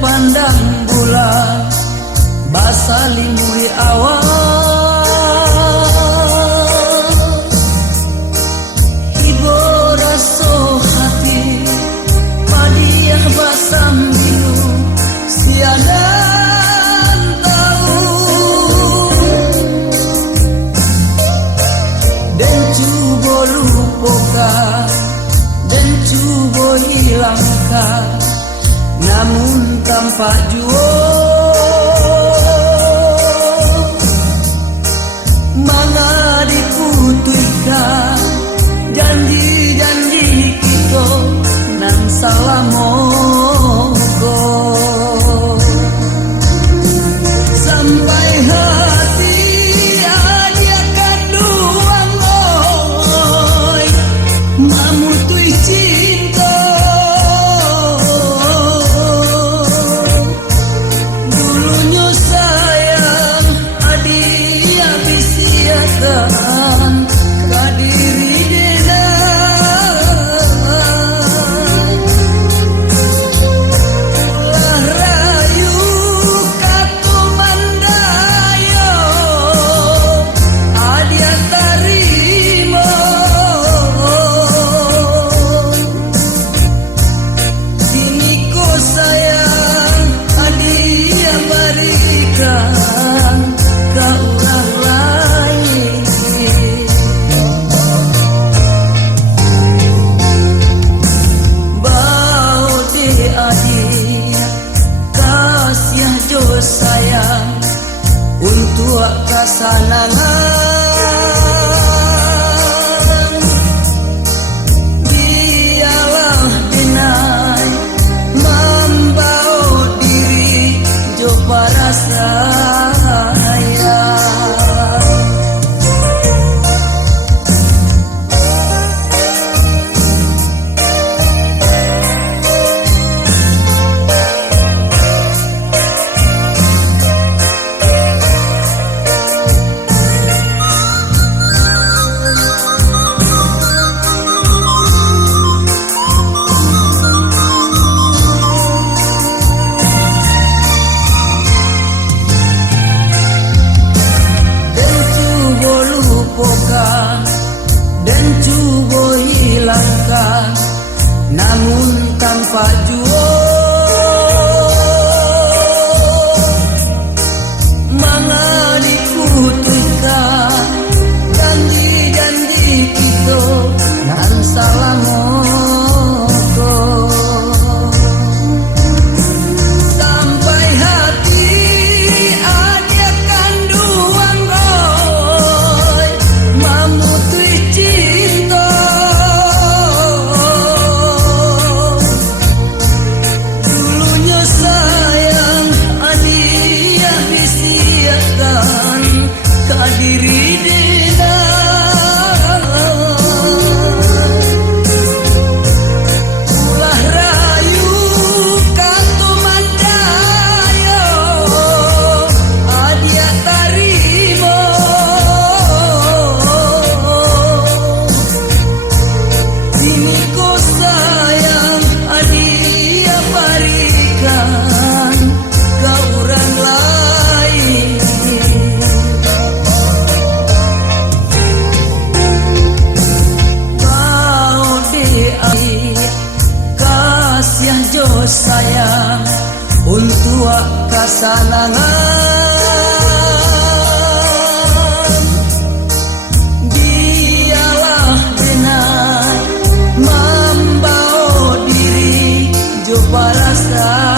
pandang bulan basalimui awal iboraso hati padiah basam biru siadan tahu dan cubo lupakan dan cubo hilangkan namun tanpa juo manga diputuikan janji-janji kita nan salah mogo sampai hati adia kaduang oi mamutui cinta dulunya sayang adia bisiakan kadiri dena ulah rayu katumandayo adia tarimo sini ko sayang adia berikan kaulah lain bau di adia kasih jo sayang untuk kesanangan dialah denai membawa diri jo para sayang dan cubo hilangkan namun tanpa juo manga diputuskan janji-janji kita nan salah mogo sampai hati adia kanduang roy mamutui cinta dulunya sayang adia bisiakan kadiri dena ulah rayu katumandayo adia tarimo sini ko sayang adia berikan ke orang lain kau di adia kasih jo sayang untuk kesanangan dialah denai membawa diri jo para sayang